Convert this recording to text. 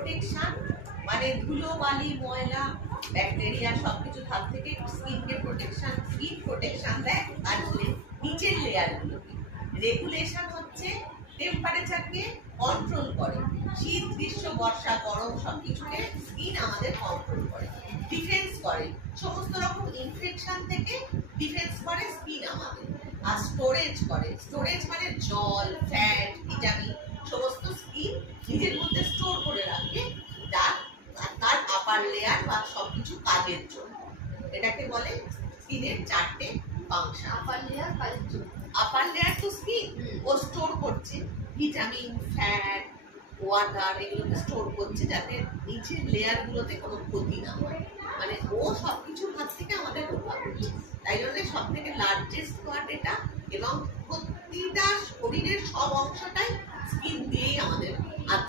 Protection, মানে ধুলো বালি ময়লা ব্যাকটেরিয়া সবকিছু হাত থেকে স্কিনকে প্রোটেকশন দেয়। আর নিচের লেয়ারগুলোকে রেগুলেশন হচ্ছে টেম্পারেচারকে কন্ট্রোল করে। শীত গ্রীষ্ম বর্ষা গরম সবকিছুকে স্কিন আমাদের কন্ট্রোল করে। ডিফেন্স করে সমস্ত রকম ইনফেকশন থেকে, ডিফেন্স করে স্কিন আমাদের। আর স্টোরেজ মানে জল ফ্যাট ভিটামিন সমস্ত স্কিন নিজের মধ্যে স্টোর করে রাখে তার আপার লেয়ার বা সবকিছু কাজের জন্য। এটাকে বলে স্কিনের 4টে ফাংশন। আপার লেয়ার তো স্কিন ও স্টোর করছে ভিটামিন ফ্যাট ওয়াটার, এগুলোকে স্টোর করছে যাতে নিচের লেয়ার গুলোতে কোনো ক্ষতি না হয়। মানে ও সবকিছুর হাত থেকে আমাদের রক্ষা করছে। তাই জন্য সব থেকে লার্জেস্ট পার্ট এটা, এবং প্রতিটা শরীরের সব অংশটাই স্কিন দিয়েই আমাদের